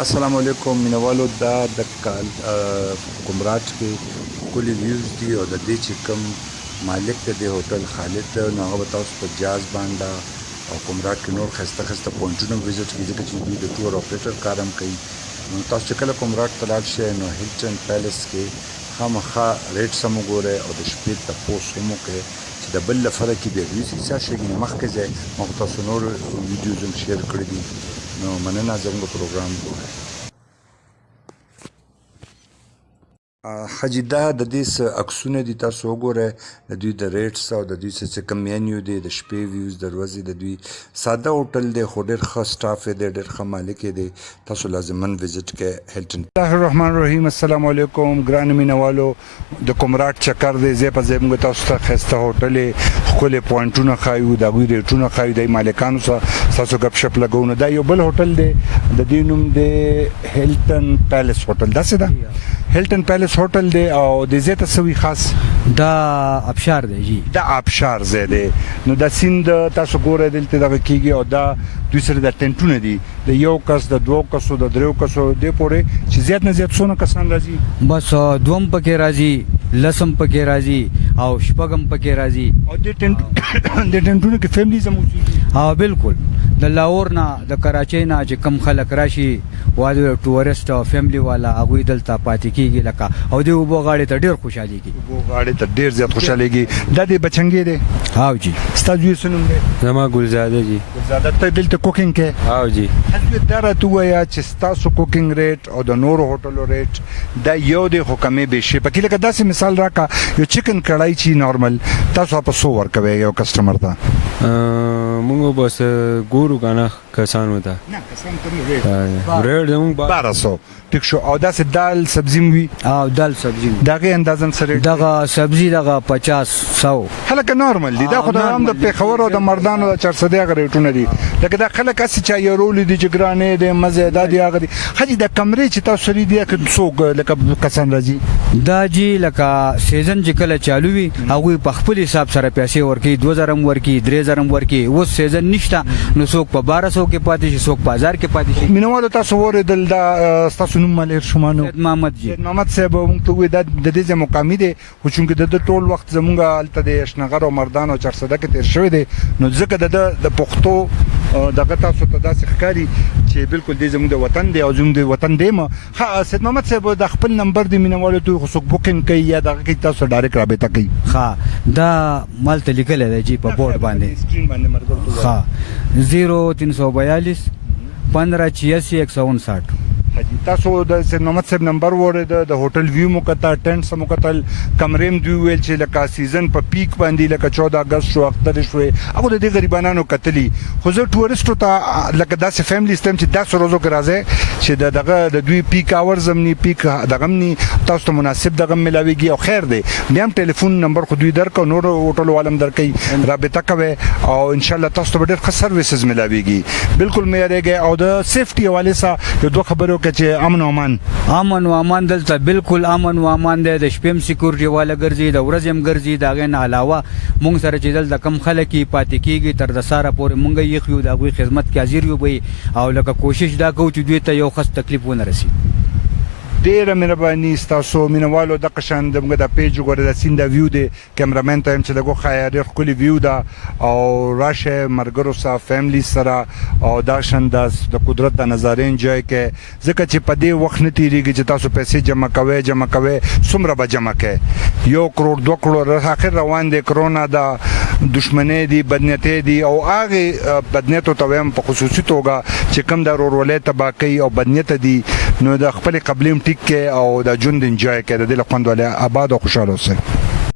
السلام علیکم مینوالو دا د کال کومراج کې کلی ویوز دي او د دې چې کوم مالک ته د هوټل خالد نو هغه تاسو په جاز باندې او کومراج کې نور خسته خسته پوینټونه وزټ کیږي چې دوی د ټور اپریټر کارم کوي نو تاسو چې کله کومراج ته لاړ شئ نو هیلټن پیلس کې خامخا ریټ سم وګورئ او د شپې تپوس هم وکړئ چې د بل لپاره کې بیا دوی څه شي مخکې ځای موږ تاسو نور ویډیوز هم شیر کړي دي نو مننه زموږ پروګرام ګورئ حاجي دا د دې څه عکسونه دي تاسو وګورئ د دوی د ریټس او د دوی څه کوم مینیو دی د شپې ویوز د ورځې د دوی ساده هوټل دی خو ډېر ښه سټاف دی ډېر ښه مالک دی تاسو لازمن وزټ کړئ هیلټن الله الرحمن الرحیم السلام علیکم ګران مینوالو د کومراج چکر دی زه په زموږ تاسو ته ښایسته هوټل ښکلې پوینټونه ښایو د هغوی ریټونه ښایو د مالکانو سره تاسو ګپ شپ لګو نو دا یو بل هوټل دی د دې نوم دی هیلټن پیلس هوټل داسې ده هیلټن پیلس هوټل دی او د زه ته سوي خاص دا ابشار دی جی دا ابشار زه دی نو د سیند تاسو ګورئ دلته دغه کیږي او دا دوی سره د ټینټونه دي د یو کس د دوه کسو د دریو کسو د پورې چې زیات نه زیات څونه کسان راځي بس دوم پکې راځي لسم پکې راځي او شپږم پکې راځي او د ټینټونو کې فیملی زموږ ها بالکل د لاهور نه د کراچۍ نه چې کم خلک راشي واده ټورست او فیملی والا هغه دلته پاتې کیږي لکه او دی وبو غاړي ته ډیر خوشاليږي وبو غاړي ته ډیر زیات خوشاليږي د دې بچنګي دی هاو جی ستاسو یې سنوم دی زما ګلزاده جی ګلزاده ته دلته کوکینګ کې هاو جی حسب دره تو یا چې تاسو کوکینګ ریټ او د نورو هوټلو ریټ دا یو دی خو کمې به شي پکې لکه داسې مثال راکا یو چکن کړای چی نارمل تاسو په سو ورکوي یو کسٹمر ته مونږ بس ګورو کنه کسانو ته نه کسان ته ریټ زموږ 1200 ټیک شو او داسې دال سبزی وي او دال سبزی دغه اندازن سره دغه سبزی دغه 50 100 هلکه نارمل دي دا خو د عام د پیښور او د مردانو د 400 هغه ریټونه دي لکه دا خلک اسی چا یو رول دي چې ګرانې د مزه د دي هغه دي خجی د کمرې چې تاسو لري دي که څوک لکه کسان راځي دا جی لکه سیزن چې کله چالو وي هغه په خپل حساب سره پیسې ورکي 2000 ورکي 3000 ورکي و سیزن نشته نو څوک په 1200 کې پاتې شي څوک په 1000 کې پاتې شي مینوالو تاسو ورېدل دا تاسو نوم مالیر شمانو محمد جی محمد صاحب موږ ته وې د دې مقامي دي خو چې د ټول وخت زمونږ الته د شنغر او مردان او 400 کې تیر شوی دی نو ځکه د پښتو دغه تاسو ته داسې ښکاري چې بالکل دې زموږ د وطن دی او زموږ د وطن دی ها سید محمد صاحب د خپل نمبر دی مینوالو ته خو بوکینګ کوي یا دغه کې تاسو ډایرکټ رابطه کوي ها دا مال ته لیکل دی جی په بورډ باندې سکرین باندې مرګ ها 0342 1586 159 حاجی تاسو د سید محمد صاحب نمبر وره د هوټل ویو مکتا ټنټ سم مکتل کمریم دی ویل چې لکه سیزن په پیک باندې لکه 14 اگست شو اختر شوې هغه د غریبانو کتلی خو زه ټورستو ته لکه داسې فیملی سیستم چې 10 ورځو کې راځي چې دغه د دوی پیک اور زمنی پیک دغمنی تاسو ته مناسب دغه ملاويږي او خیر دی بیا هم ټلیفون نمبر خو دوی درک نور هوټل والم درکې رابطه کوي او ان شاء الله تاسو ته ډېر ښه سرویسز ملاويږي بالکل معیاري او د سیفټي حواله سره یو دوه خبرو چې امن او امان دلته بالکل امن او امان دی د شپم سکیورټي والا ګرځي د ورځم ګرځي دا غن علاوه مونږ سره چې دلته کم خلک پاتې کیږي تر د ساره پورې مونږ یې خو د غوي خدمت کې حاضر یو وي او لکه کوشش دا کوو چې دوی ته یو خاص تکلیف ونه رسي ډیره مهرباني تاسو مینوالو د قشان دغه د پیج وګوره د سیند ویو دی کیمرامین ته هم چې دغه خیر خولي ویو دا او راشه مرګرو سره فیملی سره او دا شند د قدرت د نظارې انجوای کې ځکه چې په دې وخت نه تیریږي چې تاسو پیسې جمع کوي څومره به جمع کوي 1 کروڑ 2 کروڑ اخر روان دي کرونا دا دشمنی دي بدنیتي دي او هغه بدنیتو ته هم په خصوصي توګه چې کم د ورولې تباکی او بدنیت دي نو د خپل قبلیم ټیک کې او د ژوند انجوای کې د دل خوند ولې آباد او خوشاله اوسئ